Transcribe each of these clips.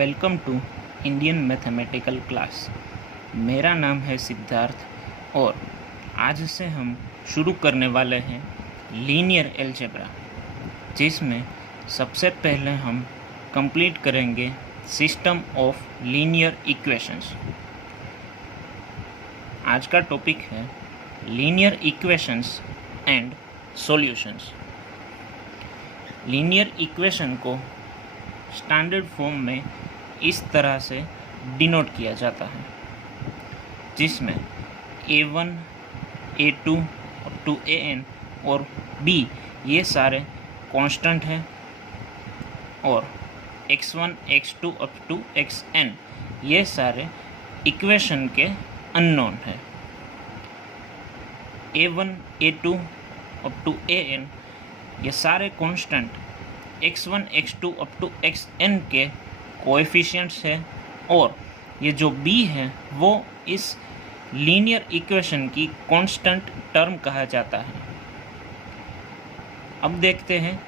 Welcome to Indian mathematical class. मेरा नाम है सिद्धार्थ और आज से हम शुरू करने वाले हैं लीनियर अलजेब्रा, जिसमें सबसे पहले हम कंप्लीट करेंगे सिस्टम ऑफ लीनियर इक्वेशंस। आज का टॉपिक है linear equations and solutions. Linear equation को स्टैंडर्ड फॉर्म में इस तरह से डिनोट किया जाता है, जिसमें a1, a2 up to an और b ये सारे कांस्टेंट हैं और x1, x2 up to xn ये सारे इक्वेशन के अननोन हैं। a1, a2 up to an ये सारे constant x1, x2 up to xn के कोएफिशिएंट्स है और ये जो b है वो इस लीनियर इक्वेशन की कांस्टेंट टर्म कहा जाता है। अब देखते हैं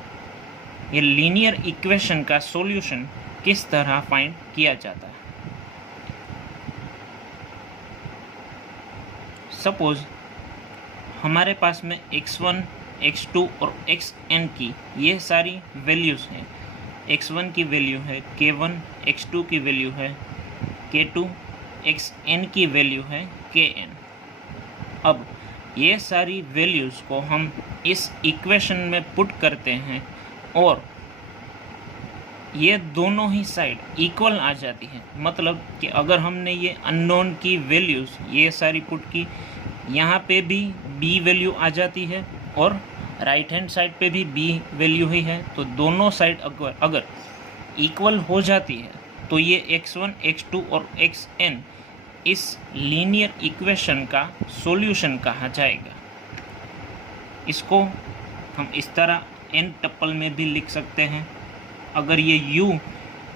ये लीनियर इक्वेशन का सॉल्यूशन किस तरह फाइंड किया जाता है। सपोज हमारे पास में x1, x2 और xn की ये सारी वैल्यूज़ हैं। x1 की वैल्यू है k1, x2 की वैल्यू है k2, xn की वैल्यू है kn। अब ये सारी वैल्यूज़ को हम इस इक्वेशन में पुट करते हैं और ये दोनों ही साइड इक्वल आ जाती है। मतलब कि अगर हमने ये अननोन की वैल्यूज़ ये सारी पुट की, यहाँ पे भी b वैल्यू आ जाती है और राइट हैंड साइड पे भी b वैल्यू ही है, तो दोनों साइड अगर इक्वल हो जाती है तो ये x1, x2 और xn इस लीनियर इक्वेशन का सॉल्यूशन कहा जाएगा। इसको हम इस तरह n टपल में भी लिख सकते हैं। अगर ये u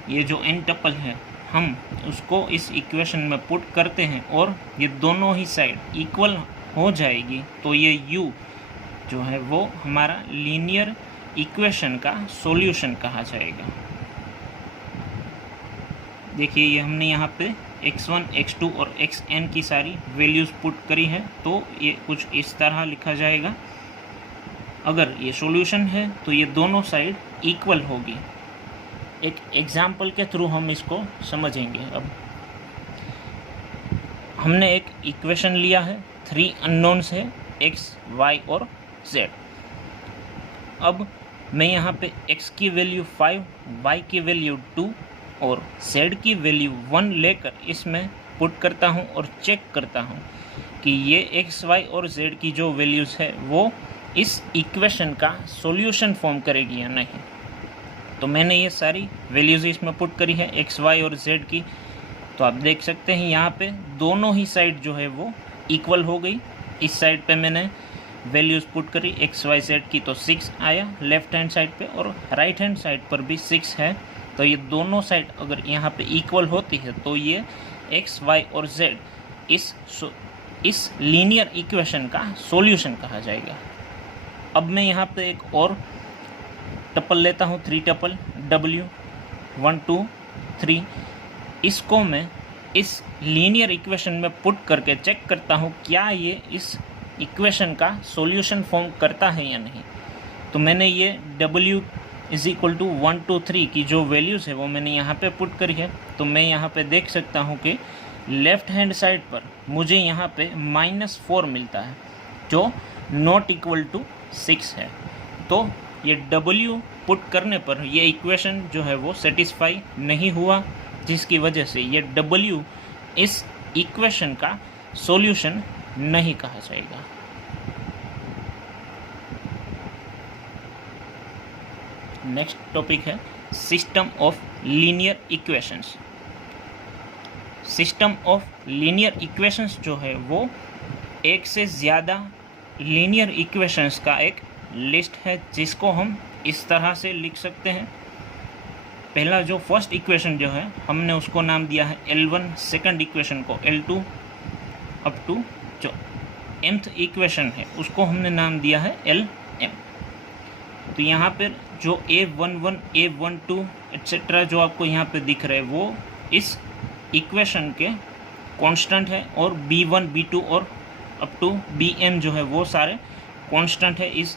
ये जो n टपल है हम उसको इस इक्वेशन में पुट करते हैं और ये दोनों ही साइड इक्वल हो जाएगी तो ये u जो है वो हमारा लीनियर इक्वेशन का सॉल्यूशन कहा जाएगा। देखिए ये हमने यहाँ पे x1, x2 और xn की सारी वैल्यूज़ पुट करी है, तो ये कुछ इस तरह लिखा जाएगा। अगर ये सॉल्यूशन है तो ये दोनों साइड इक्वल होगी। एक एग्जाम्पल के थ्रू हम इसको समझेंगे। अब हमने एक इक्वेशन लिया है, 3 अननोन्स है x, y और z। अब मैं यहाँ पे x की वैल्यू 5, y की वैल्यू 2 और z की वैल्यू 1 लेकर इसमें पुट करता हूँ और चेक करता हूँ कि ये x, y और z की जो वैल्यूज़ है वो इस इक्वेशन का सॉल्यूशन फॉर्म करेगी या नहीं। तो मैंने ये सारी वैल्यूज़ इसमें पुट करी है x, y और z की। तो आप देख सकते हैं यहाँ पे दोनों ही साइड जो है वो इक्वल हो गई। इस साइड पे मैंने वैल्यूज़ पुट करी x, y, z की तो 6 आया लेफ़्ट हैंड साइड पे और राइट हैंड साइड पर भी 6 है। तो ये दोनों साइड अगर यहाँ पे इक्वल होती है तो ये x, y और z इस लीनियर इक्वेशन का सॉल्यूशन कहा जाएगा। अब मैं यहाँ पे एक और टपल लेता हूँ, 3 टपल w 1, 2, 3। इसको मैं इस लीनियर इक्वेशन में पुट करके चेक करता हूँ क्या ये इस इक्वेशन का सॉल्यूशन फॉर्म करता है या नहीं। तो मैंने ये w = 1, 2, 3 की जो वैल्यूज़ है वो मैंने यहाँ पे पुट करी है। तो मैं यहाँ पे देख सकता हूँ कि लेफ़्ट हैंड साइड पर मुझे यहाँ पे -4 मिलता है जो नॉट इक्वल टू 6 है। तो ये w पुट करने पर ये इक्वेशन जो है वो सेटिस्फाई नहीं हुआ, जिसकी वजह से ये w इस इक्वेशन का सॉल्यूशन नहीं कहा जाएगा। नेक्स्ट टॉपिक है system of linear equations. System of linear equations जो है वो एक से ज़्यादा लीनियर इक्वेशंस का एक लिस्ट है, जिसको हम इस तरह से लिख सकते हैं। पहला जो फर्स्ट इक्वेशन जो है हमने उसको नाम दिया है L1, सेकंड इक्वेशन को L2 अप टू जो mth इक्वेशन है उसको हमने नाम दिया है LM। तो यहाँ पर जो A11, A12, एट्सेट्रा जो आपको यहाँ पे दिख रहे हैं वो इस इक्वेशन के कांस्टेंट है, और b1 b2 और अप टू bm जो है वो सारे कांस्टेंट है इस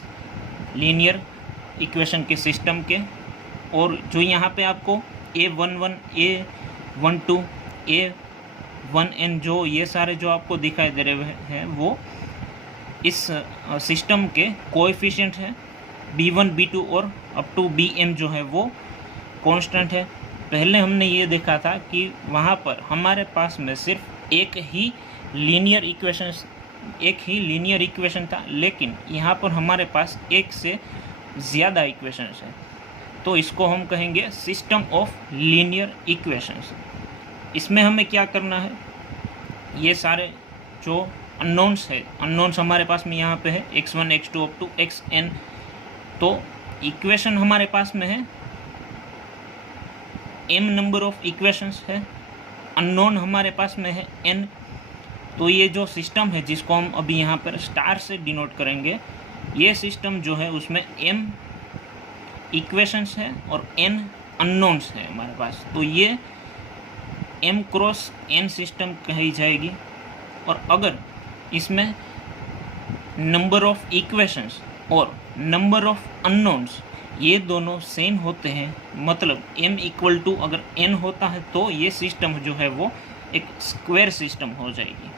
लीनियर इक्वेशन के सिस्टम के। और जो यहाँ पे आपको a11 a12 a1n जो ये सारे जो आपको दिखाई दे रहे हैं वो इस सिस्टम के कोएफिशिएंट है। b1 b2 और अप टू bm जो है वो कांस्टेंट है। पहले हमने ये देखा था कि वहाँ पर हमारे पास में सिर्फ एक ही लीनियर इक्वेशन था, लेकिन यहाँ पर हमारे पास एक से ज़्यादा इक्वेशंस है, तो इसको हम कहेंगे सिस्टम ऑफ लीनियर इक्वेशंस। इसमें हमें क्या करना है, ये सारे जो अननोन्स हमारे पास में यहाँ पे है x1 x2 up to xn। तो इक्वेशन हमारे पास में है m नंबर ऑफ इक्वेशंस है, अननोन हमारे पास में है n। तो ये जो सिस्टम है जिसको हम अभी यहाँ पर स्टार से डिनोट करेंगे, ये सिस्टम जो है उसमें m इक्वेशंस है और n अननोन्स है हमारे पास, तो ये m क्रॉस n सिस्टम कही जाएगी। और अगर इसमें नंबर ऑफ इक्वेशंस और नंबर ऑफ अननोन्स ये दोनों सेम होते हैं, मतलब m इक्वल टू अगर n होता है तो ये सिस्टम जो है वो एक स्क्वायर सिस्टम हो जाएगी।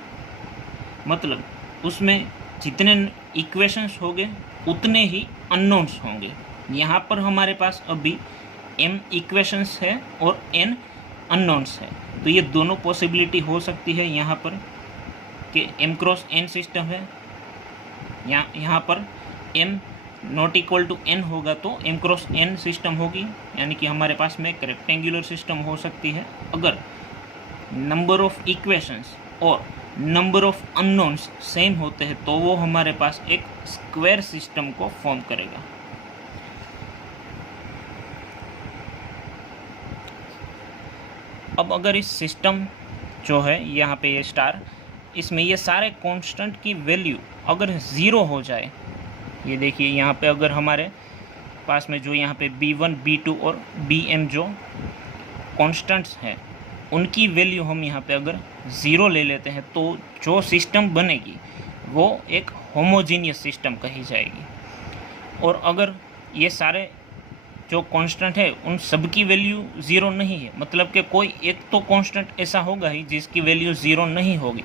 मतलब उसमें जितने इक्वेशंस होंगे उतने ही अननोन्स होंगे। यहाँ पर हमारे पास अभी m इक्वेशंस है और n अननोन्स है, तो ये दोनों पॉसिबिलिटी हो सकती है यहाँ पर कि m क्रॉस n सिस्टम है, यहाँ पर m not equal to n होगा तो m क्रॉस n सिस्टम होगी, यानी कि हमारे पास में एक रेक्टेंगुलर सिस्टम हो सकती है। अगर नंबर ऑफ इक्वेशंस और नंबर ऑफ अननोन्स सेम होते हैं तो वो हमारे पास एक स्क्वायर सिस्टम को फॉर्म करेगा। अब अगर इस सिस्टम जो है यहाँ पे ये स्टार, इसमें ये सारे कांस्टेंट की वैल्यू अगर ज़ीरो हो जाए, ये देखिए यहाँ पे अगर हमारे पास में जो यहाँ पे b1 b2 और bm जो कांस्टेंट्स हैं उनकी वैल्यू हम यहाँ पे अगर ज़ीरो ले लेते हैं तो जो सिस्टम बनेगी वो एक होमोजीनियस सिस्टम कही जाएगी। और अगर ये सारे जो कांस्टेंट है उन सब की वैल्यू ज़ीरो नहीं है, मतलब कि कोई एक तो कांस्टेंट ऐसा होगा ही जिसकी वैल्यू ज़ीरो नहीं होगी,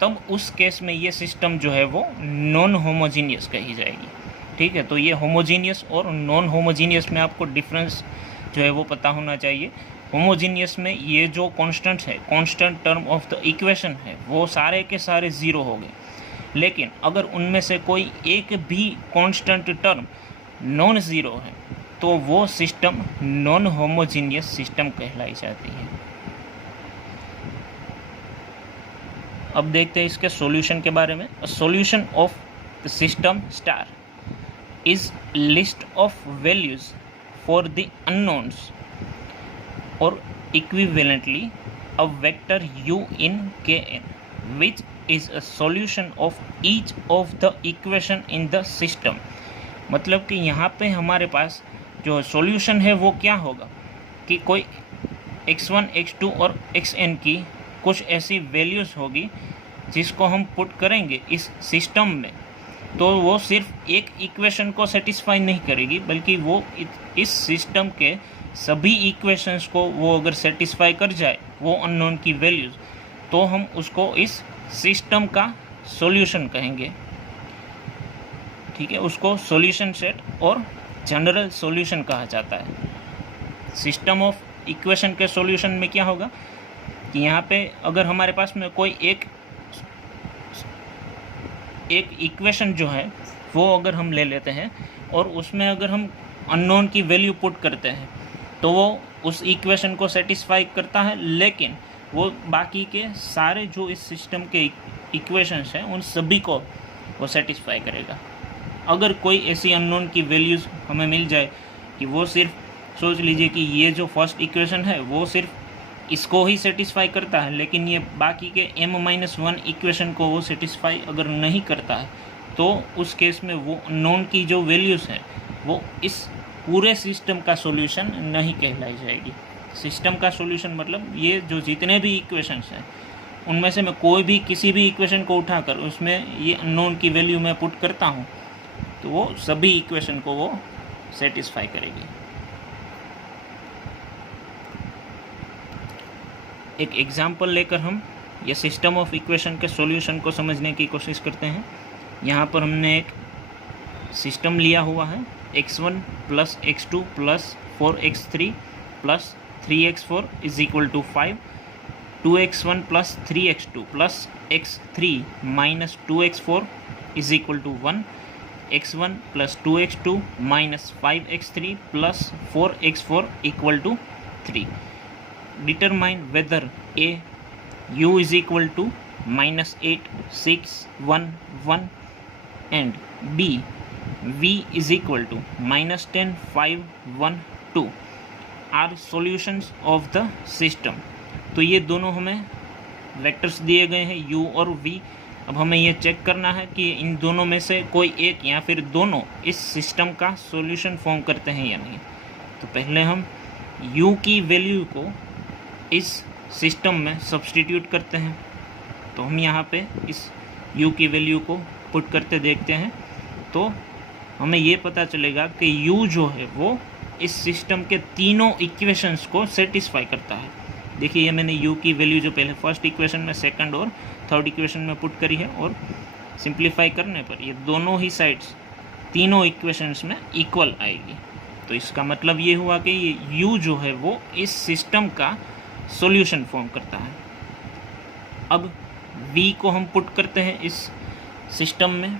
तब उस केस में ये सिस्टम जो है वो नॉन होमोजीनियस कही जाएगी। ठीक है, तो ये होमोजीनियस और नॉन होमोजीनियस में आपको डिफरेंस जो है वो पता होना चाहिए। होमोजीनियस में ये जो कांस्टेंट्स है, constant term of the equation है, वो सारे के सारे ज़ीरो हो गए। लेकिन अगर उनमें से कोई एक भी कांस्टेंट टर्म नॉन ज़ीरो है तो वो सिस्टम नॉन होमोजीनियस सिस्टम कहलाई जाती है। अब देखते हैं इसके सॉल्यूशन के बारे में। Solution of the system star is list of values for the unknowns और equivalently a vector u in Kn which is a solution of each of the equation in the system। मतलब कि यहाँ पे हमारे पास जो सॉल्यूशन है वो क्या होगा कि कोई x1 x2 और xn की कुछ ऐसी वैल्यूज़ होगी जिसको हम पुट करेंगे इस सिस्टम में, तो वो सिर्फ एक इक्वेशन को सेटिस्फाई नहीं करेगी बल्कि वो इस सिस्टम के सभी इक्वेशंस को वो अगर सेटिस्फाई कर जाए वो अननोन की वैल्यूज़, तो हम उसको इस सिस्टम का सॉल्यूशन कहेंगे। ठीक है, उसको सॉल्यूशन सेट और जनरल सॉल्यूशन कहा जाता है। सिस्टम ऑफ इक्वेशन के सॉल्यूशन में क्या होगा कि यहाँ पे अगर हमारे पास में कोई एक इक्वेशन जो है वो अगर हम ले लेते हैं और उसमें अगर हम अननोन की वैल्यू पुट करते हैं तो वो उस इक्वेशन को सेटिस्फाई करता है, लेकिन वो बाकी के सारे जो इस सिस्टम के इक्वेशंस हैं उन सभी को वो सेटिस्फाई करेगा। अगर कोई ऐसी अननोन की वैल्यूज़ हमें मिल जाए कि वो सिर्फ सोच लीजिए कि ये जो फर्स्ट इक्वेशन है वो सिर्फ इसको ही सेटिस्फाई करता है, लेकिन ये बाकी के m-1 इक्वेशन को वो सेटिस्फाई अगर नहीं करता है, तो उस केस में वो अननोन की जो वैल्यूज़ हैं वो इस पूरे सिस्टम का सॉल्यूशन नहीं कहलाई जाएगी। सिस्टम का सॉल्यूशन मतलब ये जो जितने भी इक्वेशंस हैं उनमें से मैं कोई भी किसी भी इक्वेशन को उठाकर उसमें ये अननोन की वैल्यू मैं पुट करता हूँ तो वो सभी इक्वेशन को वो सेटिस्फाई करेगी। एक एग्जाम्पल लेकर हम ये सिस्टम ऑफ इक्वेशन के सॉल्यूशन को समझने की कोशिश करते हैं। यहाँ पर हमने एक सिस्टम लिया हुआ है x1 plus x2 plus 4x3 plus 3x4 is equal to 5, 2x1 plus 3x2 plus x3 minus 2x4 is equal to 1, x1 plus 2x2 minus 5x3 plus 4x4 equal to 3। Determine whether a u is equal to -8 6 1 1 and b v is equal to -10 5 1 2 are solutions of the system. तो ये दोनों हमें vectors दिए गए हैं u और v। अब हमें ये चेक करना है कि इन दोनों में से कोई एक या फिर दोनों इस सिस्टम का सॉल्यूशन फॉर्म करते हैं या नहीं। तो पहले हम u की वैल्यू को इस सिस्टम में सब्स्टिट्यूट करते हैं। तो हम यहाँ पे इस u की वैल्यू को पुट करते देखते हैं तो हमें ये पता चलेगा कि u जो है वो इस सिस्टम के तीनों इक्वेशंस को सेटिस्फाई करता है। देखिए ये मैंने u की वैल्यू जो पहले फर्स्ट इक्वेशन में, सेकंड और थर्ड इक्वेशन में पुट करी है और सिंप्लीफाई करने पर ये दोनों ही साइड्स तीनों इक्वेशंस में इक्वल आएगी। तो इसका मतलब ये हुआ कि ये u जो है वो इस सिस्टम का सॉल्यूशन फॉर्म करता है। अब v को हम पुट करते हैं इस सिस्टम में।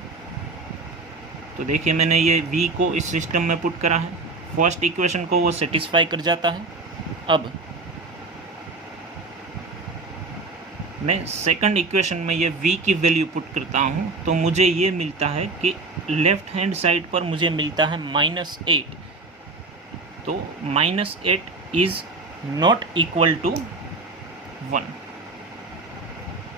तो देखिए मैंने ये v को इस सिस्टम में पुट करा है, फर्स्ट इक्वेशन को वो सेटिस्फाई कर जाता है। अब मैं सेकंड इक्वेशन में ये v की वैल्यू पुट करता हूँ तो मुझे ये मिलता है कि लेफ्ट हैंड साइड पर मुझे मिलता है -8। तो -8 इज़ नॉट इक्वल टू 1।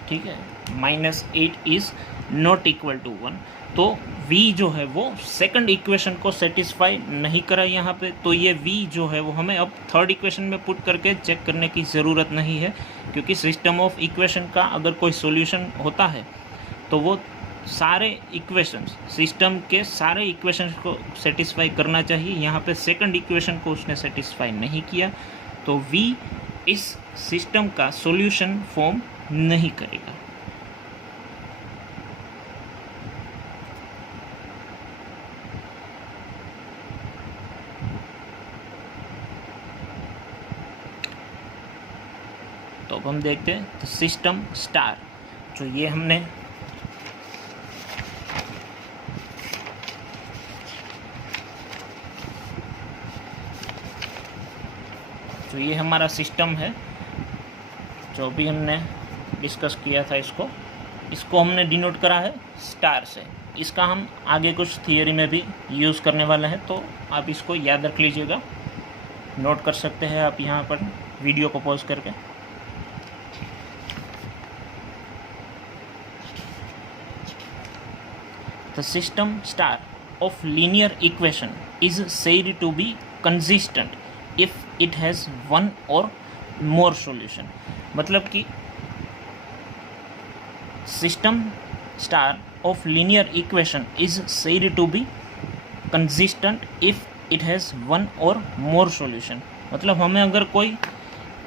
ठीक है, -8 इज़ नॉट इक्वल टू 1। तो v जो है वो सेकंड इक्वेशन को सेटिस्फाई नहीं करा यहाँ पे। तो ये v जो है वो हमें अब थर्ड इक्वेशन में पुट करके चेक करने की ज़रूरत नहीं है, क्योंकि सिस्टम ऑफ इक्वेशन का अगर कोई सॉल्यूशन होता है तो वो सारे इक्वेशंस, सिस्टम के सारे इक्वेशंस को सेटिस्फाई करना चाहिए। यहाँ पे सेकंड इक्वेशन को उसने सेटिस्फाई नहीं किया तो v इस सिस्टम का सॉल्यूशन फॉर्म नहीं करेगा। तो अब हम देखते हैं तो सिस्टम स्टार जो ये हमने जो ये हमारा सिस्टम है जो भी हमने डिस्कस किया था, इसको हमने डिनोट करा है स्टार से। इसका हम आगे कुछ थियरी में भी यूज़ करने वाले हैं, तो आप इसको याद रख लीजिएगा, नोट कर सकते हैं आप यहाँ पर वीडियो को पॉज करके। The system star of linear equation is said to be consistent if it has one or more solution। मतलब कि system star of linear equation is said to be consistent if it has one or more solution। मतलब हमें अगर कोई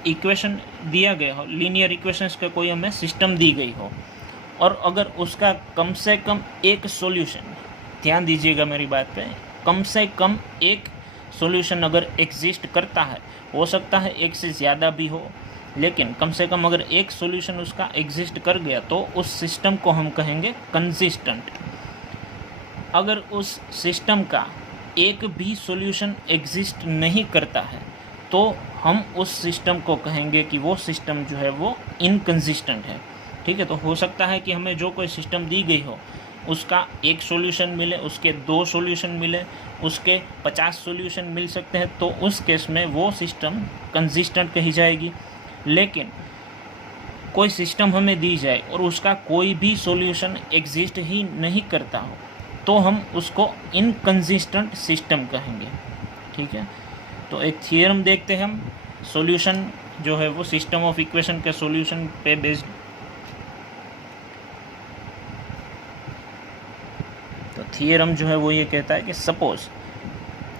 equation दिया गया हो, linear equations का कोई हमें सिस्टम दी गई हो और अगर उसका कम से कम एक सॉल्यूशन, ध्यान दीजिएगा मेरी बात पे, कम से कम एक सॉल्यूशन अगर एग्जिस्ट करता है, हो सकता है एक से ज़्यादा भी हो, लेकिन कम से कम अगर एक सॉल्यूशन उसका एग्जिस्ट कर गया तो उस सिस्टम को हम कहेंगे कंसिस्टेंट। अगर उस सिस्टम का एक भी सॉल्यूशन एग्जिस्ट नहीं करता है तो हम उस सिस्टम को कहेंगे कि वो सिस्टम जो है वो इनकंसिस्टेंट है। ठीक है, तो हो सकता है कि हमें जो कोई सिस्टम दी गई हो उसका एक सॉल्यूशन मिले, उसके 2 सॉल्यूशन मिले, उसके 50 सॉल्यूशन मिल सकते हैं, तो उस केस में वो सिस्टम कंसिस्टेंट कही जाएगी। लेकिन कोई सिस्टम हमें दी जाए और उसका कोई भी सॉल्यूशन एग्जिस्ट ही नहीं करता हो तो हम उसको इनकंसिस्टेंट सिस्टम कहेंगे। ठीक है, तो एक थियरम देखते हैं हम, सॉल्यूशन जो है वो सिस्टम ऑफ इक्वेशन के सॉल्यूशन पे बेस्ड। तो थियरम जो है वो ये कहता है कि सपोज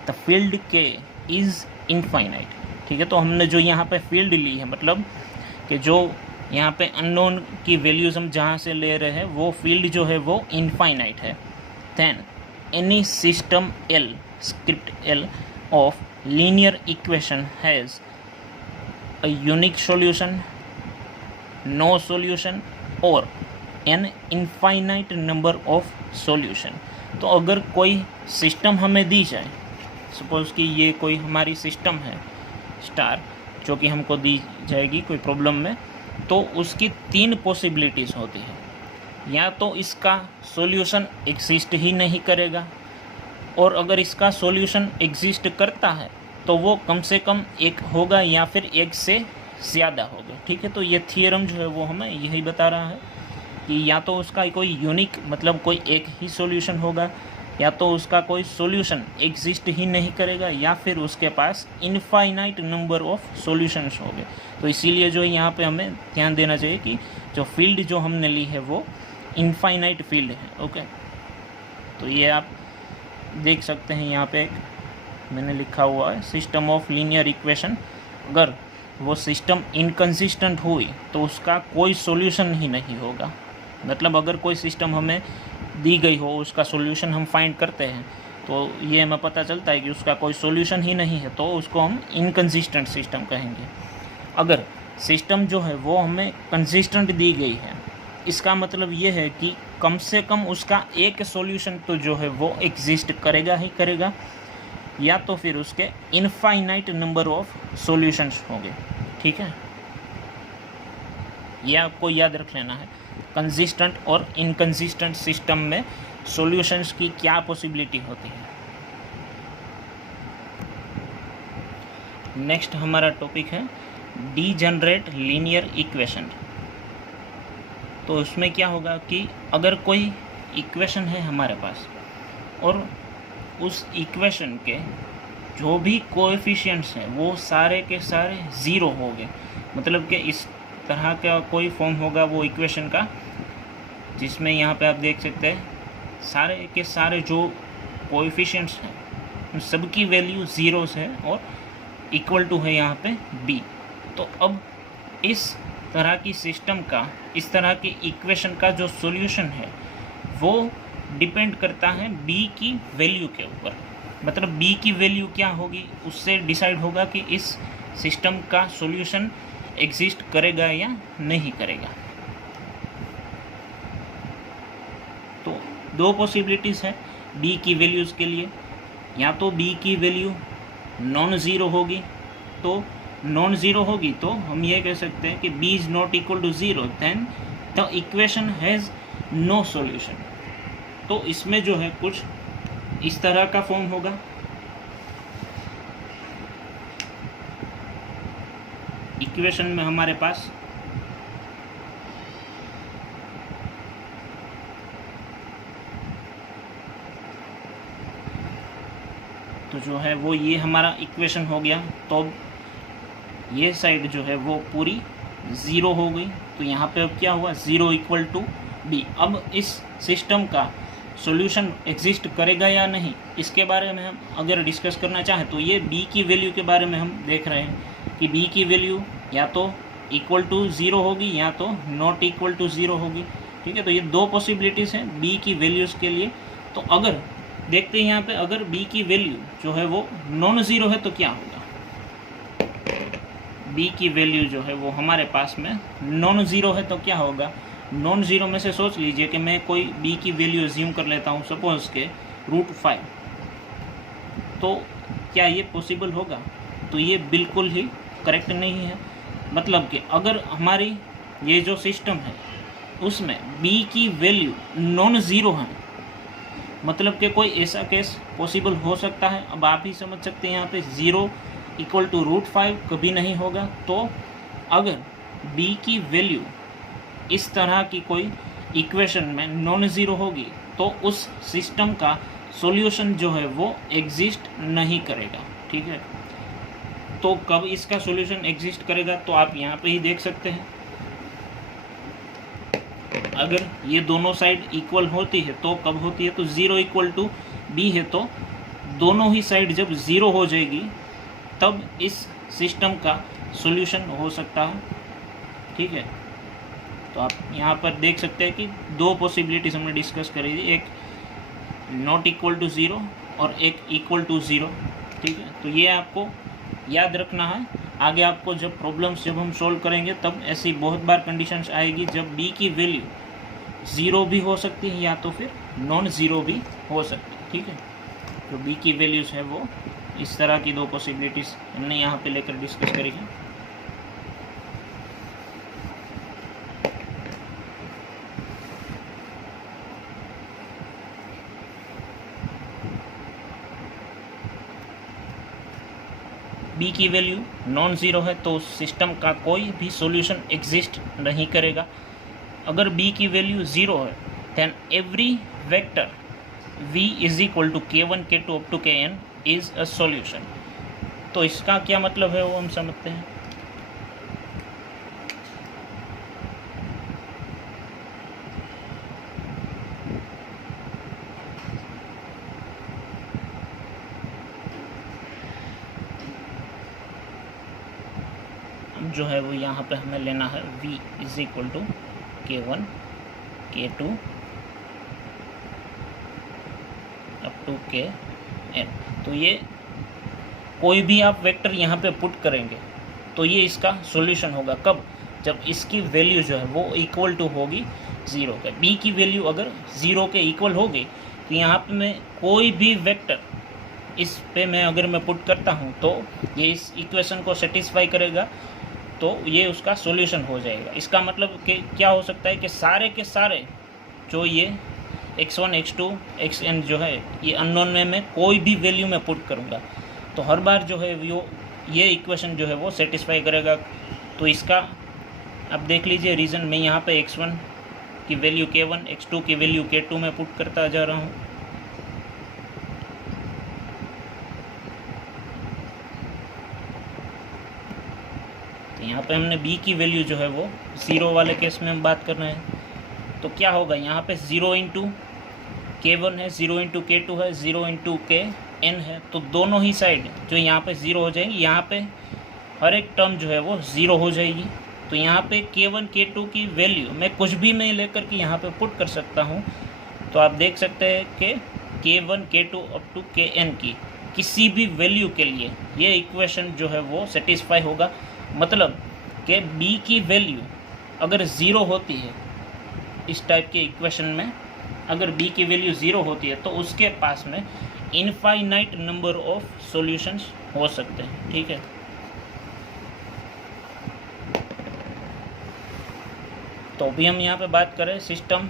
द फील्ड के इज़ इनफाइनाइट। ठीक है, तो हमने जो यहाँ पे फील्ड ली है, मतलब कि जो यहाँ पे अननोन की वैल्यूज़ हम जहाँ से ले रहे हैं वो फील्ड जो है वो इनफाइनाइट है। Then any system L, script L of linear equation has a unique solution, no solution और an infinite number of solution. तो अगर कोई सिस्टम हमें दी जाए, सपोज़ कि ये कोई हमारी सिस्टम है स्टार, जो कि हमको दी जाएगी कोई प्रॉब्लम में, तो उसकी 3 पॉसिबिलिटीज़ होती है। या तो इसका सॉल्यूशन एग्जिस्ट ही नहीं करेगा, और अगर इसका सॉल्यूशन एग्जिस्ट करता है तो वो कम से कम एक होगा या फिर एक से ज़्यादा होगा। ठीक है, तो ये थियरम जो है वो हमें यही बता रहा है कि या तो उसका कोई यूनिक, मतलब कोई एक ही सॉल्यूशन होगा, या तो उसका कोई सॉल्यूशन एग्जिस्ट ही नहीं करेगा, या फिर उसके पास इनफाइनाइट नंबर ऑफ सॉल्यूशंस होंगे। तो इसीलिए जो यहाँ पे हमें ध्यान देना चाहिए कि जो फील्ड जो हमने ली है वो इनफाइनाइट फील्ड है। ओके, तो ये आप देख सकते हैं यहाँ पे मैंने लिखा हुआ है सिस्टम ऑफ लीनियर इक्वेशन। अगर वो सिस्टम इनकंसिस्टेंट हुई तो उसका कोई सॉल्यूशन ही नहीं होगा। मतलब अगर कोई सिस्टम हमें दी गई हो, उसका सॉल्यूशन हम फाइंड करते हैं, तो ये हमें पता चलता है कि उसका कोई सॉल्यूशन ही नहीं है, तो उसको हम इनकंसिस्टेंट सिस्टम कहेंगे। अगर सिस्टम जो है वो हमें कंसिस्टेंट दी गई है, इसका मतलब ये है कि कम से कम उसका एक सॉल्यूशन तो जो है वो एग्जिस्ट करेगा ही करेगा, या तो फिर उसके इनफाइनाइट नंबर ऑफ सॉल्यूशंस होंगे। ठीक है, ये आपको याद रख लेना है। कंसिस्टेंट और इनकंसिस्टेंट सिस्टम में सॉल्यूशंस की क्या पॉसिबिलिटी होती है। नेक्स्ट हमारा टॉपिक है डीजनरेट लीनियर इक्वेशन। तो उसमें क्या होगा कि अगर कोई इक्वेशन है हमारे पास और उस इक्वेशन के जो भी कोएफिशिएंट्स हैं वो सारे के सारे ज़ीरो हो गए, मतलब कि इस तरह का कोई फॉर्म होगा वो इक्वेशन का, जिसमें यहाँ पे आप देख सकते हैं सारे के सारे जो कोएफिशिएंट्स हैं उन सब की वैल्यू ज़ीरोस है और इक्वल टू है यहाँ पे बी। तो अब इस तरह की सिस्टम का, इस तरह की इक्वेशन का जो सॉल्यूशन है वो डिपेंड करता है बी की वैल्यू के ऊपर। मतलब बी की वैल्यू क्या होगी उससे डिसाइड होगा कि इस सिस्टम का सॉल्यूशन एग्जिस्ट करेगा या नहीं करेगा। तो 2 पॉसिबिलिटीज़ है बी की वैल्यूज़ के लिए। या तो बी की वैल्यू नॉन ज़ीरो होगी, तो नॉन ज़ीरो होगी तो हम ये कह सकते हैं कि B is not equal to zero, then the equation has no solution. तो इसमें जो है कुछ इस तरह का फॉर्म होगा। इक्वेशन में हमारे पास तो जो है वो ये हमारा इक्वेशन हो गया। तो ये साइड जो है वो पूरी ज़ीरो हो गई। तो यहाँ पे अब क्या हुआ, ज़ीरो इक्वल टू बी। अब इस सिस्टम का सॉल्यूशन एग्जिस्ट करेगा या नहीं, इसके बारे में हम अगर डिस्कस करना चाहें तो ये बी की वैल्यू के बारे में हम देख रहे हैं कि बी की वैल्यू या तो इक्वल टू ज़ीरो होगी या तो नॉट इक्वल टू ज़ीरो होगी। ठीक है, तो ये 2 पॉसिबिलिटीज़ हैं बी की वैल्यूज़ के लिए। तो अगर देखते हैं यहाँ पे, अगर बी की वैल्यू जो है वो नॉन ज़ीरो है तो क्या होगा। बी की वैल्यू जो है वो हमारे पास में नॉन ज़ीरो है तो क्या होगा। नॉन ज़ीरो में से सोच लीजिए कि मैं कोई बी की वैल्यू अज्यूम कर लेता हूँ, सपोज के √5। तो क्या ये पॉसिबल होगा, तो ये बिल्कुल ही करेक्ट नहीं है। मतलब कि अगर हमारी ये जो सिस्टम है उसमें बी की वैल्यू नॉन ज़ीरो है, मतलब कि कोई ऐसा केस पॉसिबल हो सकता है। अब आप ही समझ सकते हैं यहाँ पे 0 इक्वल टू √5 कभी नहीं होगा। तो अगर बी की वैल्यू इस तरह की कोई इक्वेशन में नॉन ज़ीरो होगी तो उस सिस्टम का सॉल्यूशन जो है वो एग्जिस्ट नहीं करेगा। ठीक है। तो कब इसका सॉल्यूशन एग्जिस्ट करेगा, तो आप यहाँ पे ही देख सकते हैं। अगर ये दोनों साइड इक्वल होती है तो कब होती है, तो 0 इक्वल टू बी है, तो दोनों ही साइड जब 0 हो जाएगी तब इस सिस्टम का सॉल्यूशन हो सकता है, ठीक है। तो आप यहाँ पर देख सकते हैं कि दो पॉसिबिलिटीज हमने डिस्कस करी थी, एक नॉट इक्वल टू 0 और एक इक्वल टू 0, ठीक है। तो ये आपको याद रखना है। आगे आपको जब प्रॉब्लम्स जब हम सॉल्व करेंगे तब ऐसी बहुत बार कंडीशंस आएगी जब बी की वैल्यू 0 भी हो सकती है या तो फिर नॉन ज़ीरो भी हो सकती है, ठीक है। तो बी की वैल्यूज़ है वो इस तरह की दो पॉसिबिलिटीज़ हमने यहाँ पे लेकर डिस्कस करेंगे। बी की वैल्यू नॉन ज़ीरो है तो उस सिस्टम का कोई भी सॉल्यूशन एग्जिस्ट नहीं करेगा। अगर बी की वैल्यू 0 है then every vector v is equal to k1 k2 up to kn is a solution. तो इसका क्या मतलब है वो हम समझते हैं। जो है वो यहाँ पे हमें लेना है v is equal to k1 k2 up to kn। तो ये कोई भी आप वेक्टर यहाँ पे पुट करेंगे तो ये इसका सॉल्यूशन होगा। कब, जब इसकी वैल्यू जो है वो इक्वल टू होगी 0 के। b की वैल्यू अगर 0 के इक्वल होगी तो यहाँ पे मैं कोई भी वेक्टर इस पे मैं अगर मैं पुट करता हूँ तो ये इस इक्वेशन को सेटिस्फाई करेगा, तो ये उसका सॉल्यूशन हो जाएगा। इसका मतलब कि क्या हो सकता है कि सारे के सारे जो ये x1 x2 xn जो है ये अननोन में मैं कोई भी वैल्यू में पुट करूँगा तो हर बार जो है वो ये इक्वेशन जो है वो सेटिस्फाई करेगा। तो इसका अब देख लीजिए रीज़न, मैं यहाँ पे x1 की वैल्यू k1 x2 की वैल्यू k2 में पुट करता जा रहा हूँ। तो यहाँ पे हमने b की वैल्यू जो है वो 0 वाले केस में हम बात कर रहे हैं। तो क्या होगा, यहाँ पे 0 इंटू k1 है, 0 इंटू k2 है, 0 इंटू kn है। तो दोनों ही साइड जो यहाँ पे 0 हो जाएंगी, यहाँ पे हर एक टर्म जो है वो 0 हो जाएगी। तो यहाँ पे k1 k2 की वैल्यू मैं कुछ भी मैं लेकर के यहाँ पे पुट कर सकता हूँ। तो आप देख सकते हैं कि k1 k2 up to kn की किसी भी वैल्यू के लिए ये इक्वेशन जो है वो सेटिस्फाई होगा। मतलब कि b की वैल्यू अगर 0 होती है इस टाइप के इक्वेशन में, अगर b की वैल्यू 0 होती है तो उसके पास में इनफाइनाइट नंबर ऑफ सॉल्यूशंस हो सकते हैं, ठीक है। तो अभी हम यहाँ पे बात करें सिस्टम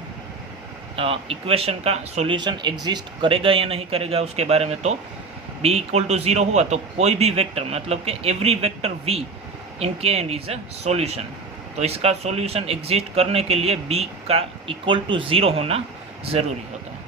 इक्वेशन का सॉल्यूशन एग्जिस्ट करेगा या नहीं करेगा उसके बारे में। तो b इक्वल टू 0 हुआ तो कोई भी वेक्टर, मतलब कि every vector v in kn is a solution. तो इसका सॉल्यूशन एग्जिस्ट करने के लिए b का इक्वल टू 0 होना ज़रूरी होता है।